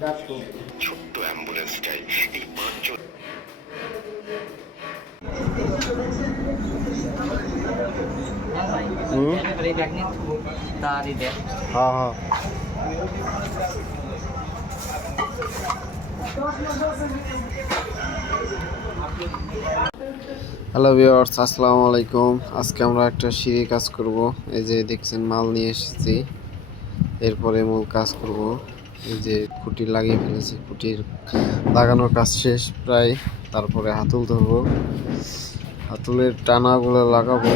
ছোট্ট অ্যাম্বুলেন্সটাই এই পাঁচজন। हाँ हाँ হ্যালো ভিউয়ার্স, আসসালামু আলাইকুম। আজকে আমরা একটা সিঁড়ি কাজ করব। এই যে দেখছেন মাল নিয়ে এসেছি, এরপরে মূল কাজ করব। এই যে খুঁটি লাগিয়ে ফেলেছি, খুঁটির লাগানোর কাজ শেষ প্রায়। তারপরে হাতল ধরবো, হাতলের টানাগুলো লাগাবো।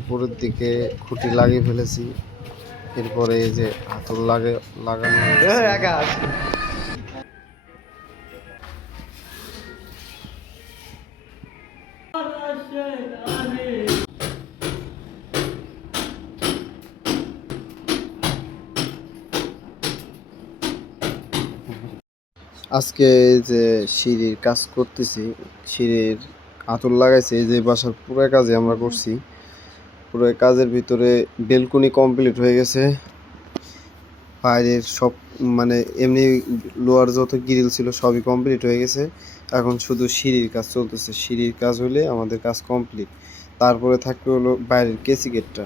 উপরের দিকে খুঁটি লাগিয়ে ফেলেছি, এরপরে এই যে হাতল লাগানো হয়েছে। আজকে যে সিঁড়ির কাজ করতেছি, সিঁড়ির হাতল লাগাইছে। এই যে বাসার পুরো কাজে আমরা করছি, পুরো কাজের ভিতরে বেলকনি কমপ্লিট হয়ে গেছে। বাইরের সব মানে এমনি লোয়ার যত গ্রিল ছিল সবই কমপ্লিট হয়ে গেছে। এখন শুধু সিঁড়ির কাজ চলতেছে। সিঁড়ির কাজ হলে আমাদের কাজ কমপ্লিট। তারপরে থাকবে হলো বাইরের কেসি গেটটা।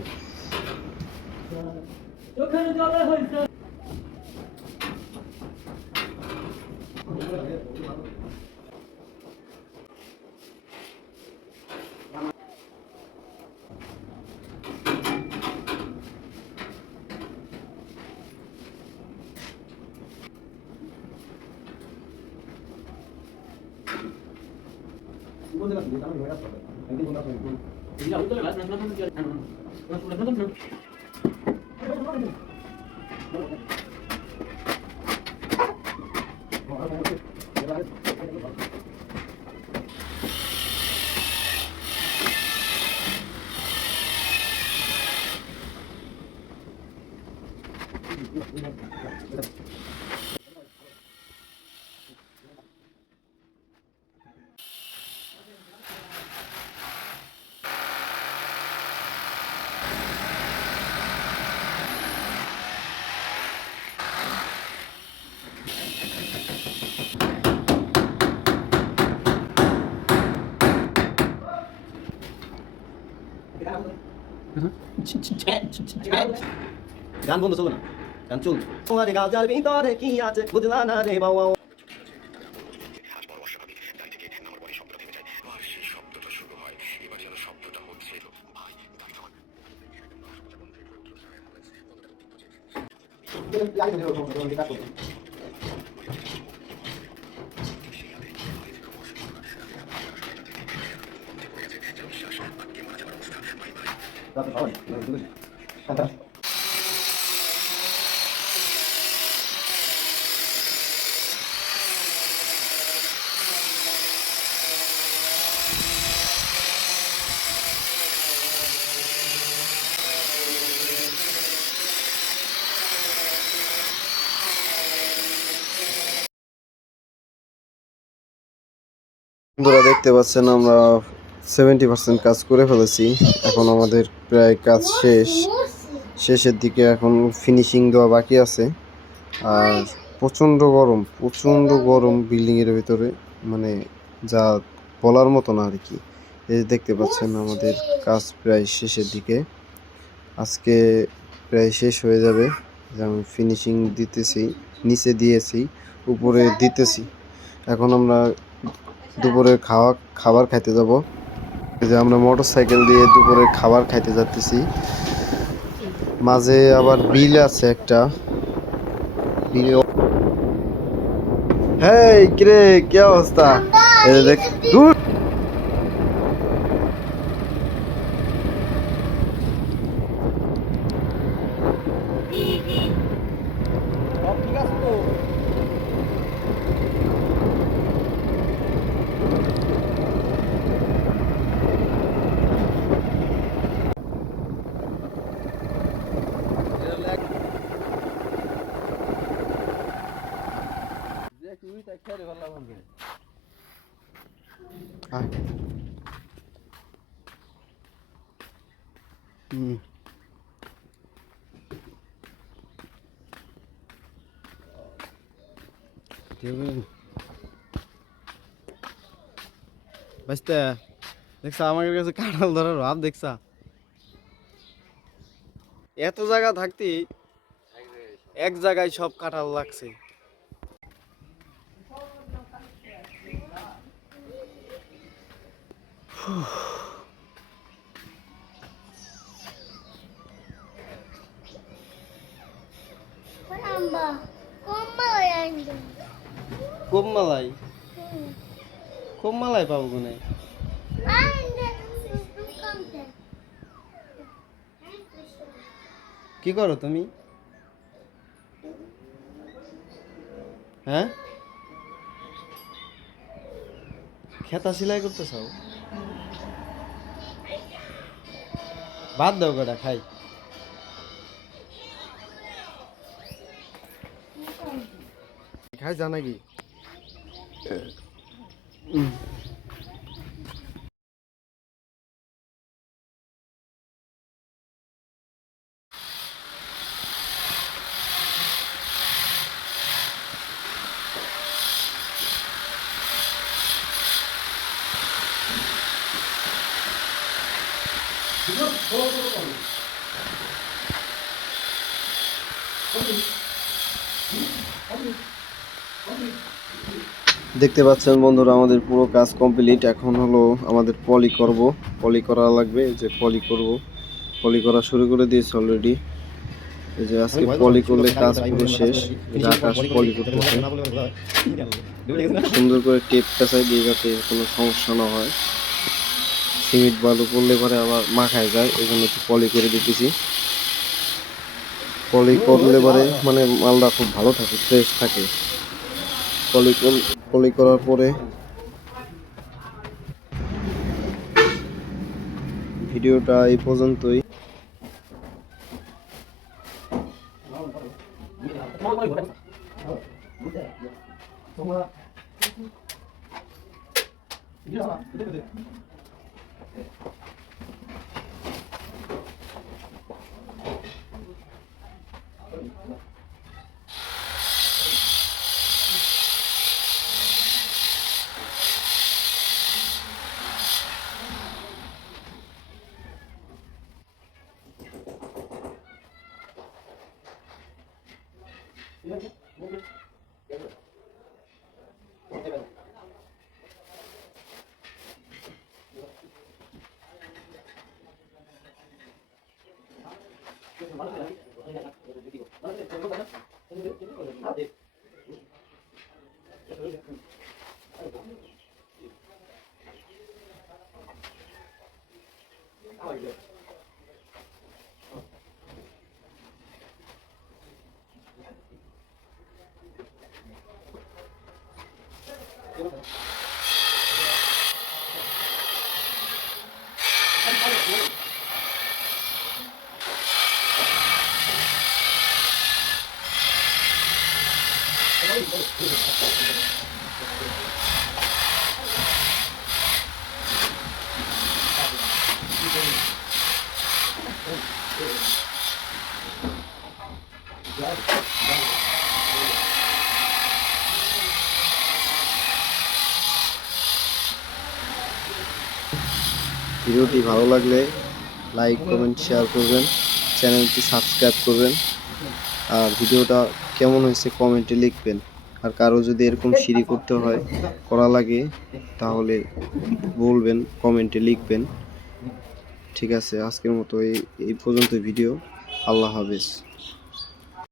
গান বন্ধ চলো না, গান চল। তোমার গাজার ভিতরে কি আছে বুঝলা না রে বাবা। আজ বড় অস্বাভাবিক। গাড়ি থেকে নামার পরে শব্দটা থেমে যায়, আবার সেই শব্দটা শুরু হয়। এবার যেন শব্দটা হচ্ছে ভাই গাড়ি থামান। বন্ধুরা দেখতে পাচ্ছেন আমরা 70% কাজ করে ফেলেছি। এখন আমাদের প্রায় কাজ শেষের দিকে। এখন ফিনিশিং দেওয়া বাকি আছে। আর প্রচণ্ড গরম বিল্ডিংয়ের ভিতরে, মানে যা বলার মতো না আর কি। এই দেখতে পাচ্ছেন আমাদের কাজ প্রায় শেষের দিকে। আজকে প্রায় শেষ হয়ে যাবে। যেমন ফিনিশিং দিতেছি, নিচে দিয়েছি, উপরে দিতেছি। এখন আমরা দুপুরে খাবার খাইতে যাব। এই যে আমরা মোটর সাইকেল দিয়ে দুপুরে খাবার খাইতে যাচ্তেছি। মাঝে আবার বিল আছে একটা বিল। হেই কিরে, কি অবস্থা? এই যে দেখ দূর। বুঝতে দেখছা আমার কাছে কাঁঠাল ধরার ভাব দেখছা এত জায়গা থাকতে এক জায়গায় সব কাঁঠাল লাগছে কোমমালাই কোমমালাই পাবো কোনে কি করো তুমি হ্যাঁ খেতা সেলাই করতে চাও বাদ দাও কটা খাই খাই যা নাকি দেখতে পাচ্ছেন বন্ধুরা আমাদের পুরো কাজ কমপ্লিট এখন হলো আমাদের পলি করব পলি করা লাগবে যে পলি করব পলি করা শুরু করে দিয়েছে অলরেডি এই যে আজকে পলি করলে কাজ পুরো শেষ আকাশ পলি করতেছে সুন্দর করে টেপ পেঁচাই দিয়ে যাতে কোনো সমস্যা না হয় সিমেন্ট বালু করলে পরে আবার মাখায় যায় এই জন্য একটু পলি করে দিতেছি পলি করলে পরে মানে মালটা খুব ভালো থাকে ফ্রেশ থাকে পলি করার পরে ভিডিওটা এই পর্যন্তই ভিডিওটি ভালো লাগলে লাইক কমেন্ট শেয়ার করবেন চ্যানেলটি সাবস্ক্রাইব করবেন আর ভিডিওটা কেমন হয়েছে কমেন্টে লিখবেন আর কারো যদি এরকম সিঁড়ি করতে হয় করা লাগে তাহলে বলবেন কমেন্টে লিখবেন ঠিক আছে আজকের মতো এই পর্যন্ত ভিডিও আল্লাহ হাফেজ